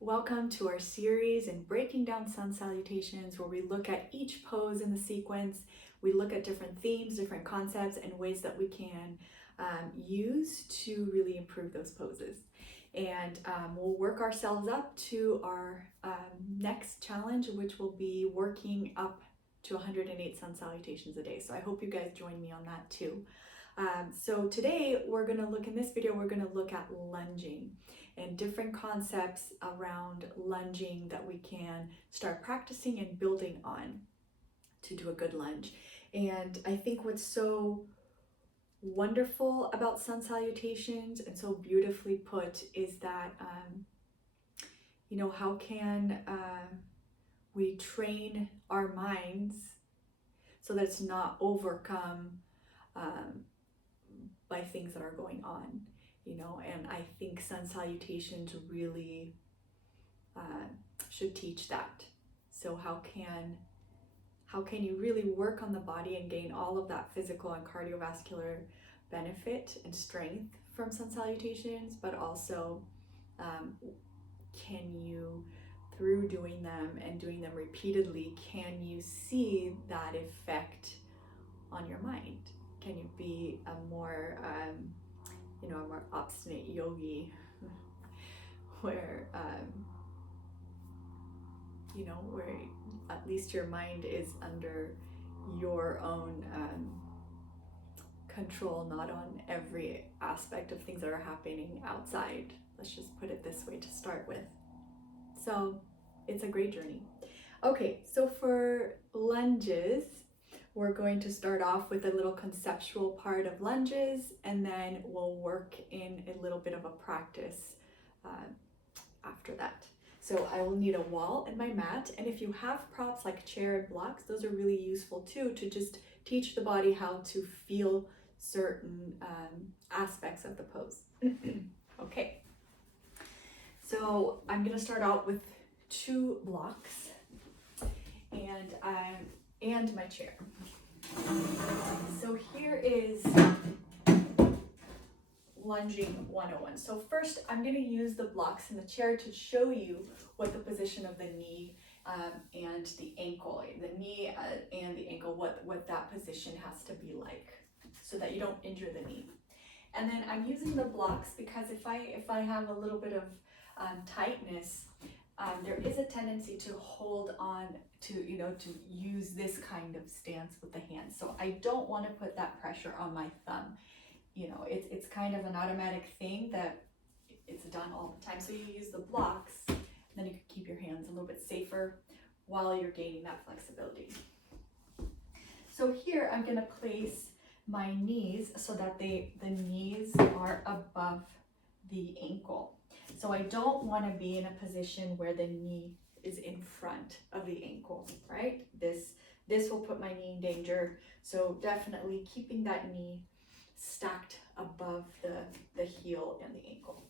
Welcome to our series in Breaking Down Sun Salutations, where we look at each pose in the sequence. We look at different themes, different concepts, and ways that we can use to really improve those poses. And we'll work ourselves up to our next challenge, which will be working up to 108 sun salutations a day. So I hope you guys join me on that too. So today we're going to look in this video, we're going to look at lunging and different concepts around lunging that we can start practicing and building on to do a good lunge. And I think what's so wonderful about sun salutations and so beautifully put is that, how can we train our minds so that it's not overcome by things that are going on, and I think sun salutations really should teach that. So how can you really work on the body and gain all of that physical and cardiovascular benefit and strength from sun salutations, but also can you, through doing them and doing them repeatedly, can you see that effect on your mind? Can you be a more a more obstinate yogi where where at least your mind is under your own control, not on every aspect of things that are happening outside. Let's just put it this way to start with. So it's a great journey. Okay, so for lunges, we're going to start off with a little conceptual part of lunges, and then we'll work in a little bit of a practice after that. So I will need a wall and my mat, and if you have props like chair and blocks, those are really useful too, to just teach the body how to feel certain aspects of the pose. Okay, so I'm gonna start out with 2 blocks and my chair. So here is lunging 101. So first I'm going to use the blocks in the chair to show you what the position of the knee and the ankle, the knee and the ankle, what that position has to be like so that you don't injure the knee. And then I'm using the blocks because if I have a little bit of tightness, there is a tendency to hold on to use this kind of stance with the hands. So I don't want to put that pressure on my thumb. It's kind of an automatic thing that it's done all the time. So you use the blocks, and then you can keep your hands a little bit safer while you're gaining that flexibility. So here I'm going to place my knees so that the knees are above the ankle. So I don't want to be in a position where the knee is in front of the ankle, right? This will put my knee in danger. So definitely keeping that knee stacked above the heel and the ankle.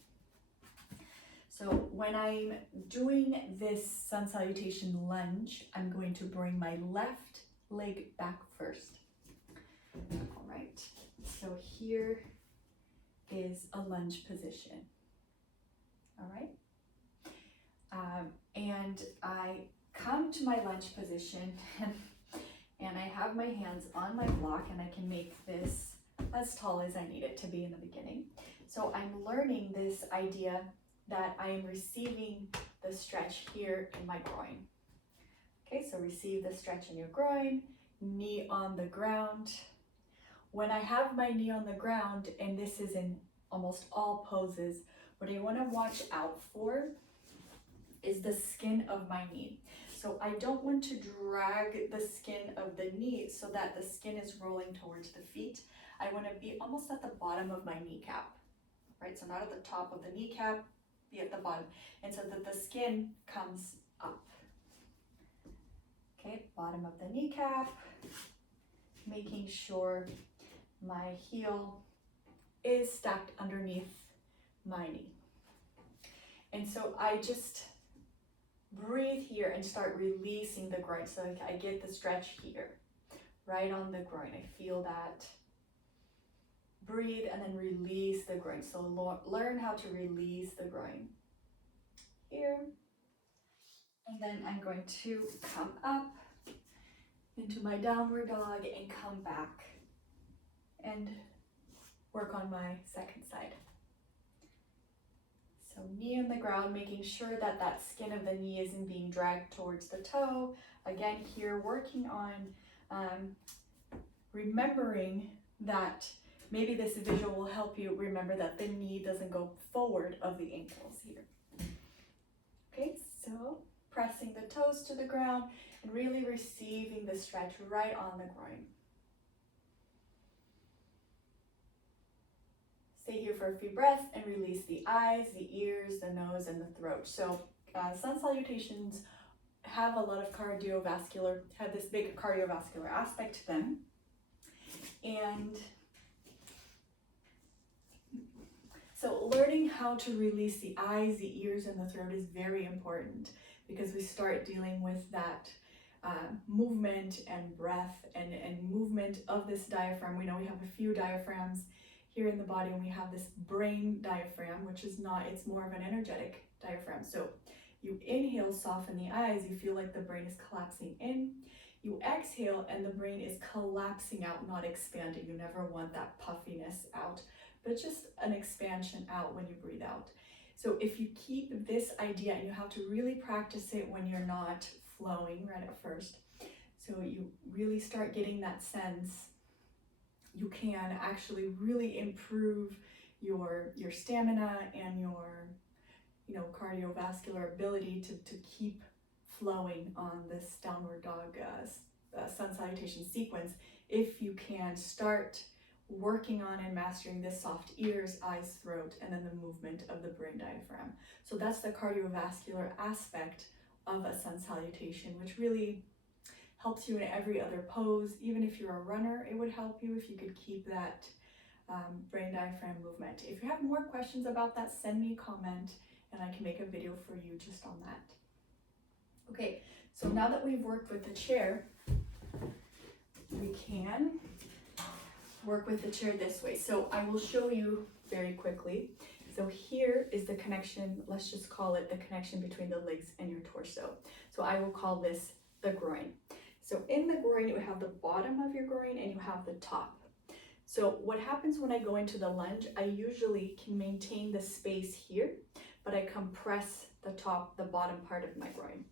So when I'm doing this sun salutation lunge, I'm going to bring my left leg back first. All right, so here is a lunge position. All right, and I come to my lunge position and I have my hands on my block, and I can make this as tall as I need it to be in the beginning. So I'm learning this idea that I am receiving the stretch here in my groin. Okay, so receive the stretch in your groin, knee on the ground. When I have my knee on the ground, and this is in almost all poses, what I want to watch out for is the skin of my knee. So I don't want to drag the skin of the knee so that the skin is rolling towards the feet. I want to be almost at the bottom of my kneecap, right? So not at the top of the kneecap, be at the bottom. And so that the skin comes up. Okay, bottom of the kneecap, making sure my heel is stacked underneath my knee. And so I just breathe here and start releasing the groin. So I get the stretch here, right on the groin. I feel that. Breathe and then release the groin. So learn how to release the groin. here. And then I'm going to come up into my downward dog and come back and work on my second side. So knee on the ground, making sure that that skin of the knee isn't being dragged towards the toe. Again, here working on remembering that maybe this visual will help you remember that the knee doesn't go forward of the ankles here. Okay, so pressing the toes to the ground and really receiving the stretch right on the groin. Stay here for a few breaths and release the eyes, the ears, the nose, and the throat. So sun salutations have a lot of have this big cardiovascular aspect to them. And so learning how to release the eyes, the ears, and the throat is very important, because we start dealing with that movement and breath and movement of this diaphragm. We know we have a few diaphragms here in the body, and we have this brain diaphragm, which is not, it's more of an energetic diaphragm. So you inhale, soften the eyes, you feel like the brain is collapsing in. You exhale and the brain is collapsing out, not expanding. You never want that puffiness out, but just an expansion out when you breathe out. So if you keep this idea, and you have to really practice it when you're not flowing right at first, so you really start getting that sense, you can actually really improve your stamina and your cardiovascular ability to keep flowing on this downward dog sun salutation sequence, if you can start working on and mastering this soft ears, eyes, throat, and then the movement of the brain diaphragm. So that's the cardiovascular aspect of a sun salutation, which really helps you in every other pose. Even if you're a runner, it would help you if you could keep that brain diaphragm movement. If you have more questions about that, send me a comment and I can make a video for you just on that. Okay, so now that we've worked with the chair, we can work with the chair this way. So I will show you very quickly. So here is the connection, let's just call it the connection between the legs and your torso. So I will call this the groin. So in the groin, you have the bottom of your groin and you have the top. So what happens when I go into the lunge, I usually can maintain the space here, but I compress the bottom part of my groin.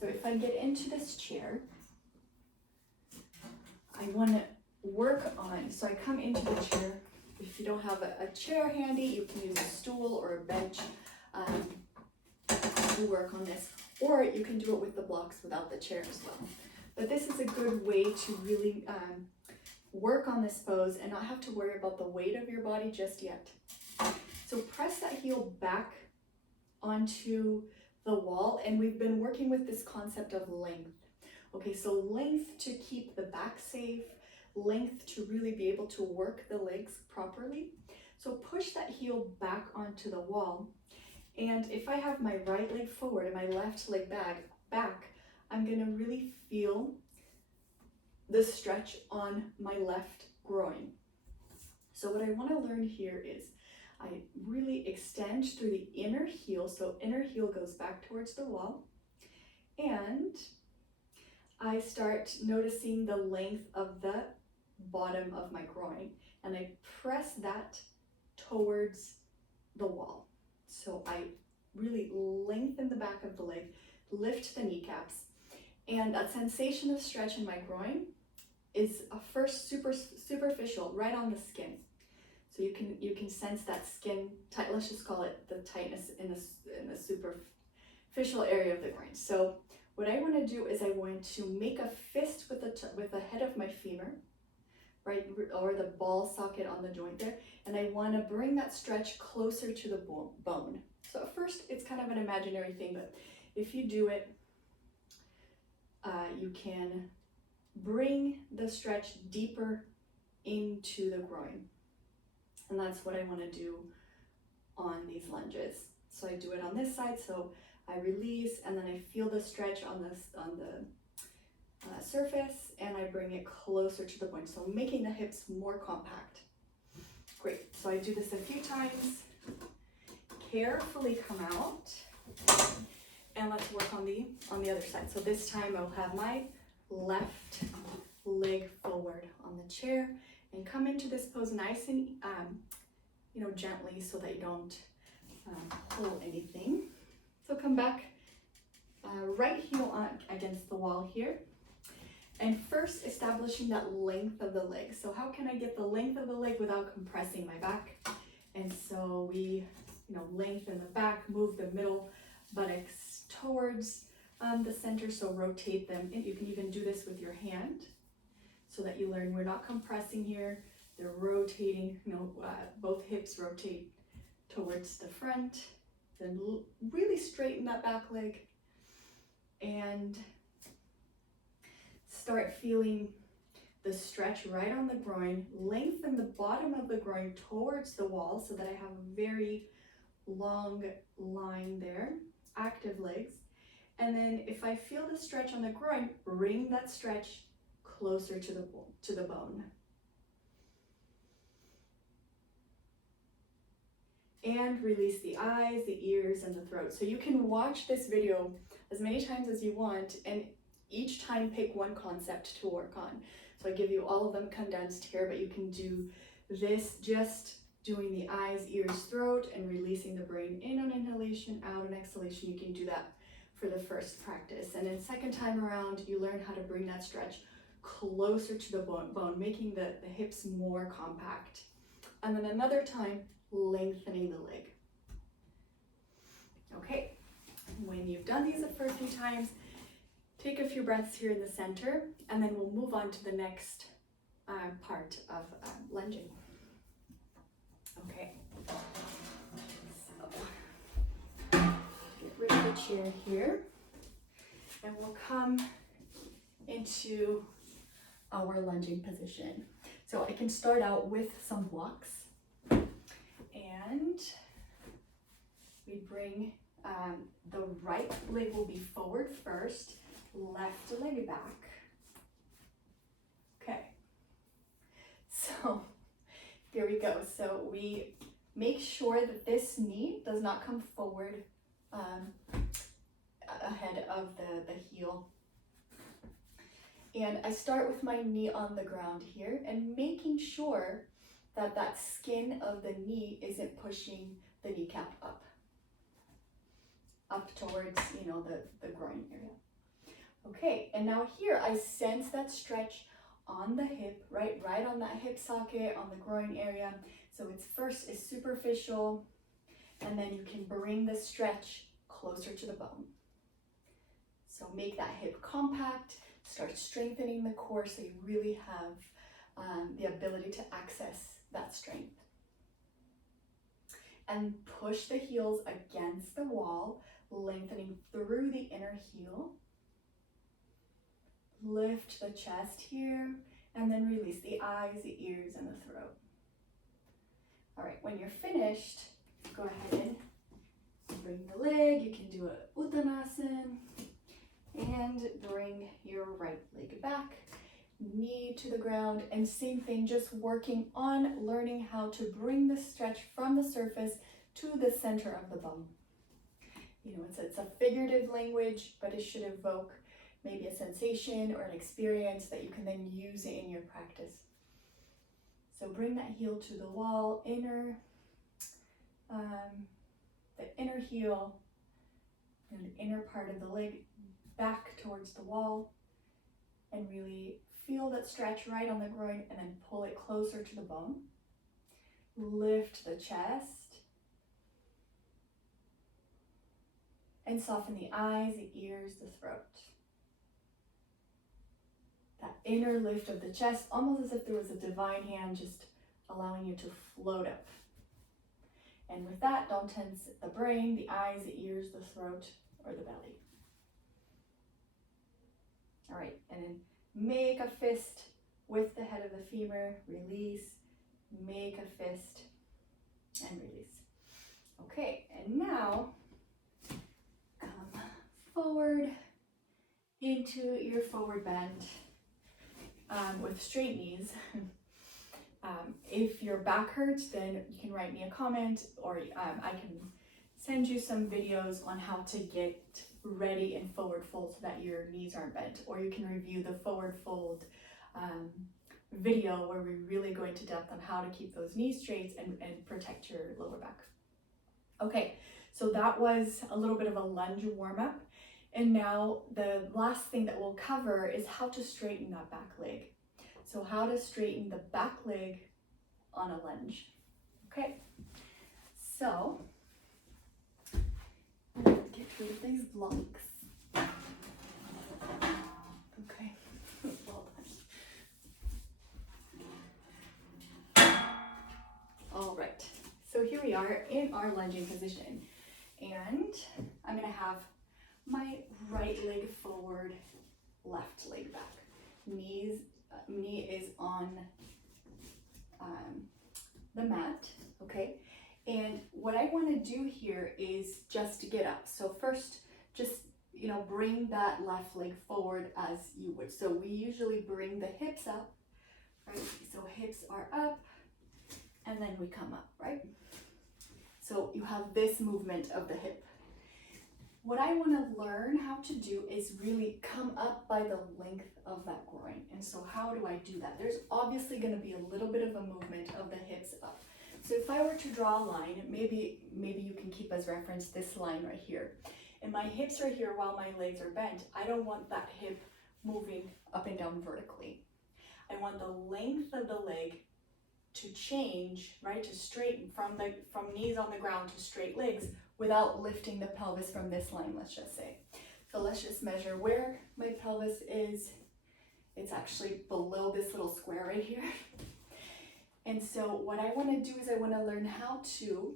So if I get into this chair, I want to work on, so I come into the chair. If you don't have a chair handy, you can use a stool or a bench to work on this, or you can do it with the blocks without the chair as well. But this is a good way to really work on this pose and not have to worry about the weight of your body just yet. So press that heel back onto the wall, and we've been working with this concept of length. Okay, so length to keep the back safe, length to really be able to work the legs properly. So push that heel back onto the wall, and if I have my right leg forward and my left leg back, I'm gonna really feel the stretch on my left groin. So what I wanna learn here is I really extend through the inner heel, so inner heel goes back towards the wall, and I start noticing the length of the bottom of my groin, and I press that towards the wall. So I really lengthen the back of the leg, lift the kneecaps, and that sensation of stretch in my groin is a first superficial, right on the skin. So you can sense that skin tight. Let's just call it the tightness in the superficial area of the groin. So what I want to do is I want to make a fist with the head of my femur, right, or the ball socket on the joint there, and I want to bring that stretch closer to the bone. So at first it's kind of an imaginary thing, but if you do it, you can bring the stretch deeper into the groin. And that's what I want to do on these lunges. So I do it on this side, so I release, and then I feel the stretch on the surface, and I bring it closer to the bone, so making the hips more compact. Great, so I do this a few times. Carefully come out, And let's work on the other side. So this time I'll have my left leg forward on the chair and come into this pose nice and gently so that you don't pull anything. So come back, right heel on against the wall here. And first establishing that length of the leg. So how can I get the length of the leg without compressing my back? And so we, lengthen the back, move the middle buttocks towards the center. So rotate them. And you can even do this with your hand so that you learn we're not compressing here. They're rotating, both hips rotate towards the front. Then really straighten that back leg and start feeling the stretch right on the groin. Lengthen the bottom of the groin towards the wall so that I have a very long line there, active legs. And then if I feel the stretch on the groin, bring that stretch closer to the bone. And release the eyes, the ears, and the throat. So you can watch this video as many times as you want, and each time pick one concept to work on. So I give you all of them condensed here, but you can do this just doing the eyes, ears, throat, and releasing the brain in on inhalation, out on exhalation. You can do that for the first practice. And then second time around, you learn how to bring that stretch closer to the bone, making the hips more compact. And then another time, lengthening the leg. Okay, when you've done these for a few times, take a few breaths here in the center, and then we'll move on to the next part of lunging. Okay, so get rid of the chair here, and we'll come into our lunging position. So I can start out with some blocks, and we bring the right leg will be forward first, left leg back. Okay, so here we go. So we make sure that this knee does not come forward ahead of the heel. And I start with my knee on the ground here and making sure that that skin of the knee isn't pushing the kneecap up towards, the groin area. Okay, and now here I sense that stretch on the hip, right on that hip socket, on the groin area. So it's first is superficial, and then you can bring the stretch closer to the bone. So make that hip compact, start strengthening the core so you really have the ability to access that strength. And push the heels against the wall, lengthening through the inner heel. Lift the chest here, and then release the eyes, the ears, and the throat. All right, when you're finished, go ahead and bring the leg. You can do a Uttanasana, and bring your right leg back, knee to the ground, and same thing, just working on learning how to bring the stretch from the surface to the center of the bone. It's a figurative language, but it should evoke maybe a sensation or an experience that you can then use in your practice. So bring that heel to the wall, the inner heel and the inner part of the leg back towards the wall, and really feel that stretch right on the groin, and then pull it closer to the bone. Lift the chest and soften the eyes, the ears, the throat. That inner lift of the chest, almost as if there was a divine hand just allowing you to float up. And with that, don't tense the brain, the eyes, the ears, the throat, or the belly. All right, and then make a fist with the head of the femur, release, make a fist, and release. Okay, and now come forward into your forward bend with straight knees. If your back hurts, then you can write me a comment, or I can send you some videos on how to get ready and forward fold so that your knees aren't bent, or you can review the forward fold video where we really go into depth on how to keep those knees straight and protect your lower back. Okay, so that was a little bit of a lunge warm-up. And now the last thing that we'll cover is how to straighten that back leg. So how to straighten the back leg on a lunge. Okay, so get rid of these blocks. Okay, well done. All right, so here we are in our lunging position, and I'm gonna have my right leg forward, left leg back. Knee is on the mat, okay? And what I want to do here is just to get up. So first, just, you know, bring that left leg forward as you would. So we usually bring the hips up, right? So hips are up, and then we come up, right? So you have this movement of the hip. What I want to learn how to do is really come up by the length of that groin. And so how do I do that? There's obviously going to be a little bit of a movement of the hips up. So if I were to draw a line, maybe you can keep as reference this line right here. And my hips are here while my legs are bent. I don't want that hip moving up and down vertically. I want the length of the leg to change, right? To straighten from knees on the ground to straight legs without lifting the pelvis from this line, let's just say. So let's just measure where my pelvis is. It's actually below this little square right here. And so what I want to do is I want to learn how to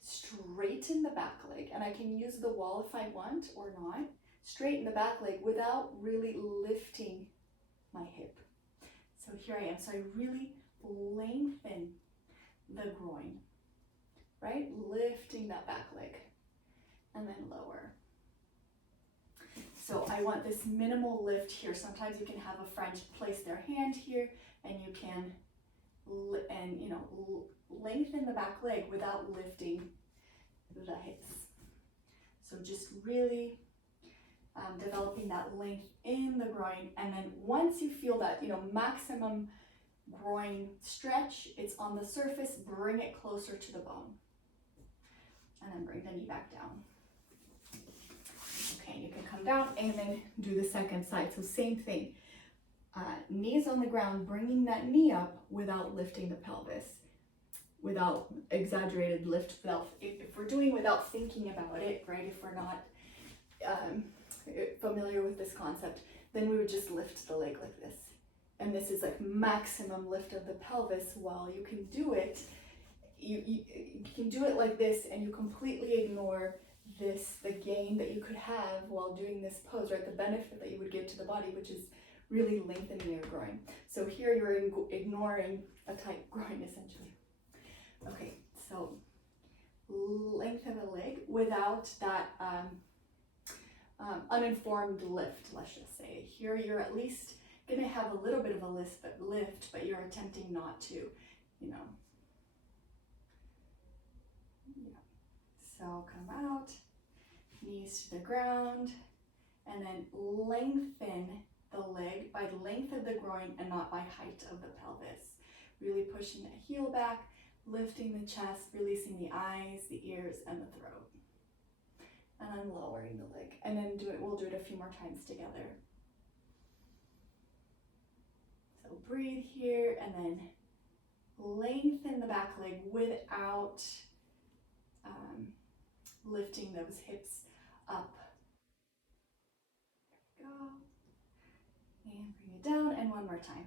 straighten the back leg, and I can use the wall if I want or not. Straighten the back leg without really lifting my hip. So here I am. So I really lengthen the groin, right? Lifting that back leg and then lower. So I want this minimal lift here. Sometimes you can have a friend place their hand here, and you can lengthen the back leg without lifting the hips. So just really developing that length in the groin, and then once you feel that, you know, maximum groin stretch, it's on the surface, bring it closer to the bone, and then bring the knee back down. Okay, you can come down and then do the second side. So same thing, knees on the ground, bringing that knee up without lifting the pelvis, without exaggerated lift. If we're doing without thinking about it, right? If we're not familiar with this concept, then we would just lift the leg like this. And this is like maximum lift of the pelvis. While you can do it, you can do it like this, and you completely ignore the gain that you could have while doing this pose, right? The benefit that you would give to the body, which is really lengthening your groin. So here you're ignoring a tight groin essentially. Okay, so lengthen the leg without that uninformed lift, let's just say. Here you're at least going to have a little bit of a lift, but you're attempting not to, you know. Yeah. So come out, knees to the ground, and then lengthen the leg by length of the groin and not by height of the pelvis. Really pushing the heel back, lifting the chest, releasing the eyes, the ears, and the throat. And then lowering the leg. And then we'll do it a few more times together. So breathe here, and then lengthen the back leg without lifting those hips up. There we go. And bring it down, and one more time.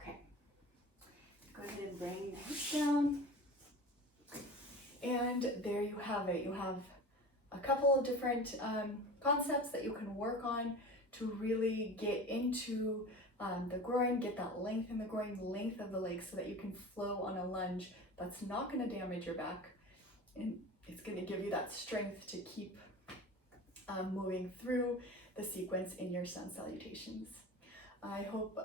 Okay. Go ahead and bring the hips down. And there you have it. You have a couple of different concepts that you can work on to really get into the groin, get that length in the groin, length of the leg, so that you can flow on a lunge that's not going to damage your back, and it's going to give you that strength to keep moving through the sequence in your sun salutations. I hope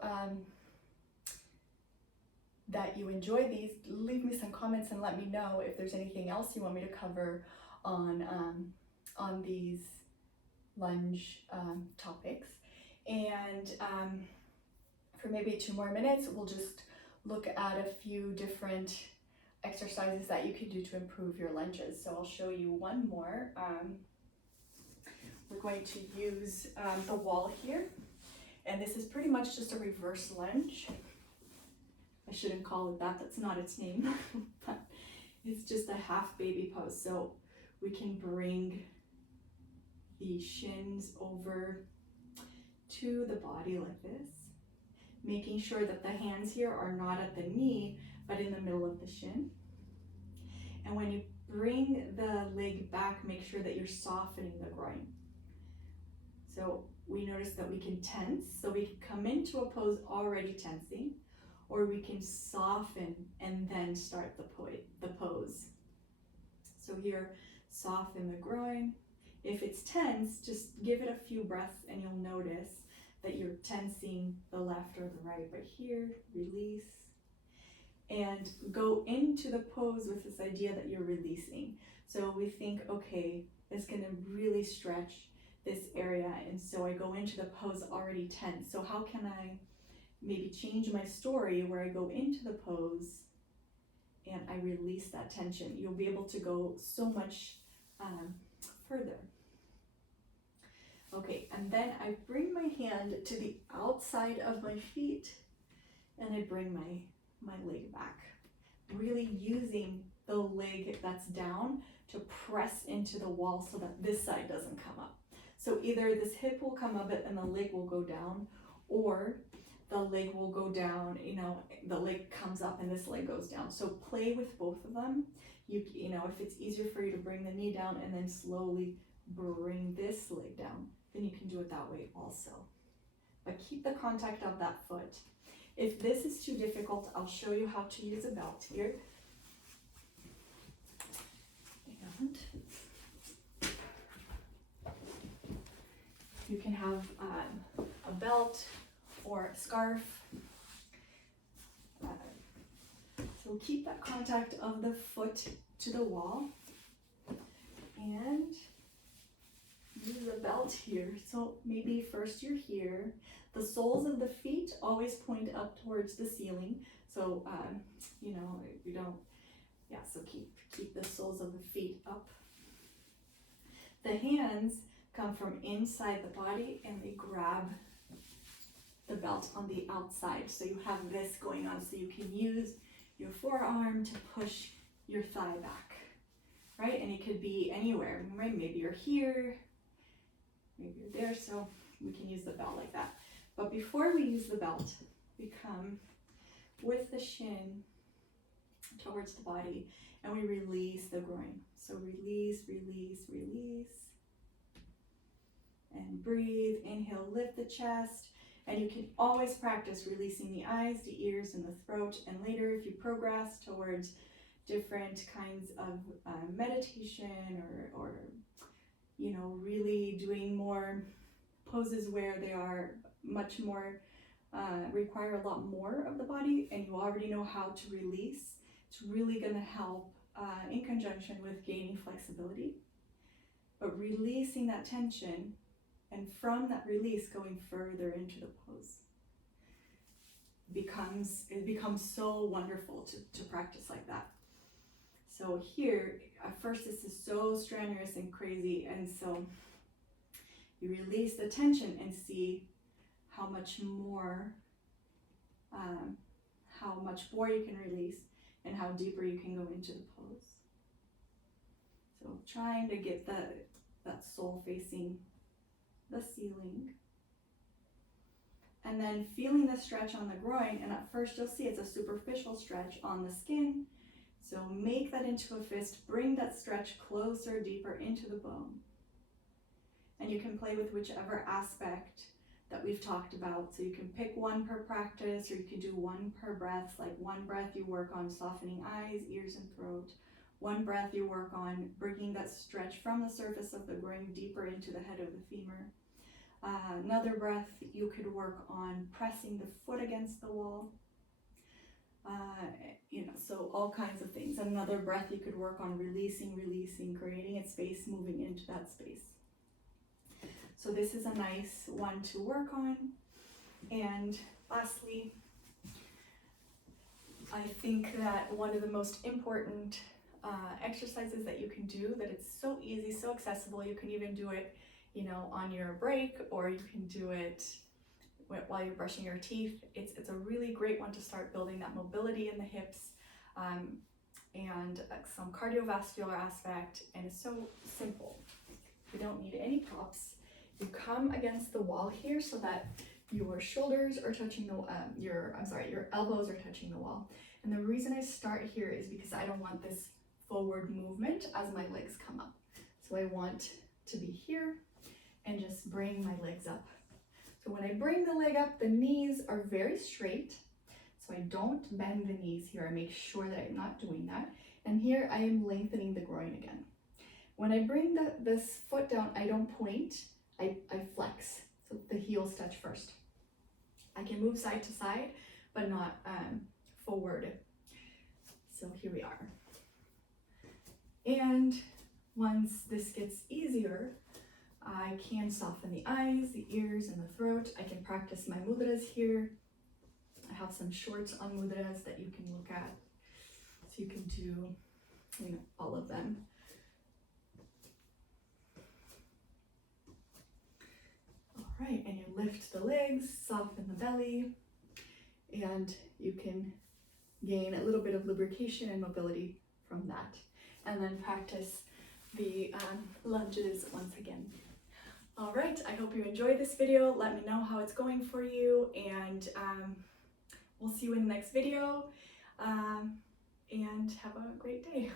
that you enjoy these. Leave me some comments and let me know if there's anything else you want me to cover on these lunge topics. And for maybe 2 more minutes, we'll just look at a few different exercises that you can do to improve your lunges. So I'll show you one more. We're going to use the wall here, and this is pretty much just a reverse lunge. I shouldn't call it that, that's not its name, but it's just a half baby pose. So we can bring the shins over to the body like this, making sure that the hands here are not at the knee, but in the middle of the shin. And when you bring the leg back, make sure that you're softening the groin. So we notice that we can tense, so we can come into a pose already tensing, or we can soften and then start the pose. So here, soften the groin. If it's tense, just give it a few breaths and you'll notice that you're tensing the left or the right. But here, release. And go into the pose with this idea that you're releasing. So we think, okay, it's gonna really stretch this area, and so I go into the pose already tense. So how can I maybe change my story where I go into the pose and I release that tension? You'll be able to go so much further. Okay, and then I bring my hand to the outside of my feet and I bring my leg back, really using the leg that's down to press into the wall so that this side doesn't come up. So either this hip will come up and the leg will go down, or the leg will go down, the leg comes up and this leg goes down. So play with both of them. You know, if it's easier for you to bring the knee down and then slowly bring this leg down, then you can do it that way also. But keep the contact of that foot. If this is too difficult, I'll show you how to use a belt here. And you can have a belt or a scarf. So keep that contact of the foot to the wall and use a belt here. So maybe first you're here. The soles of the feet always point up towards the ceiling. So, you don't, so keep the soles of the feet up. The hands come from inside the body and they grab the belt on the outside. So you have this going on, so you can use your forearm to push your thigh back, right? And it could be anywhere, right? Maybe you're here, maybe you're there, so we can use the belt like that. But before we use the belt, we come with the shin towards the body and we release the groin. So release, release, release. And breathe, inhale, lift the chest. And you can always practice releasing the eyes, the ears, and the throat. And later, if you progress towards different kinds of meditation or really doing more poses where they are much more, require a lot more of the body, and you already know how to release, it's really going to help in conjunction with gaining flexibility. But releasing that tension, and from that release going further into the pose, it becomes so wonderful to practice like that. So here, at first this is so strenuous and crazy, and so you release the tension and see how much more you can release and how deeper you can go into the pose. So trying to get that sole facing the ceiling. And then feeling the stretch on the groin, and at first you'll see it's a superficial stretch on the skin. So make that into a fist, bring that stretch closer, deeper into the bone. And you can play with whichever aspect that we've talked about. So you can pick one per practice, or you can do one per breath. Like one breath you work on softening eyes, ears, and throat. One breath you work on bringing that stretch from the surface of the groin deeper into the head of the femur. Another breath you could work on pressing the foot against the wall. So all kinds of things. Another breath you could work on, releasing, creating a space, moving into that space. So this is a nice one to work on. And lastly, I think that one of the most important exercises that you can do, that it's so easy, so accessible, you can even do it, you know, on your break, or you can do it while you're brushing your teeth. It's a really great one to start building that mobility in the hips, and some cardiovascular aspect, and it's so simple. You don't need any props. You come against the wall here so that your shoulders are touching the, your elbows are touching the wall. And the reason I start here is because I don't want this forward movement as my legs come up. So I want to be here and just bring my legs up. So when I bring the leg up, the knees are very straight. So I don't bend the knees here. I make sure that I'm not doing that. And here I am lengthening the groin again. When I bring this foot down, I don't point, I flex. So the heels touch first. I can move side to side, but not forward. So here we are. And once this gets easier, I can soften the eyes, the ears, and the throat. I can practice my mudras here. I have some shorts on mudras that you can look at. So you can do, you know, all of them. All right, and you lift the legs, soften the belly, and you can gain a little bit of lubrication and mobility from that. And then practice the lunges once again. All right, I hope you enjoyed this video. Let me know how it's going for you, and we'll see you in the next video, and have a great day.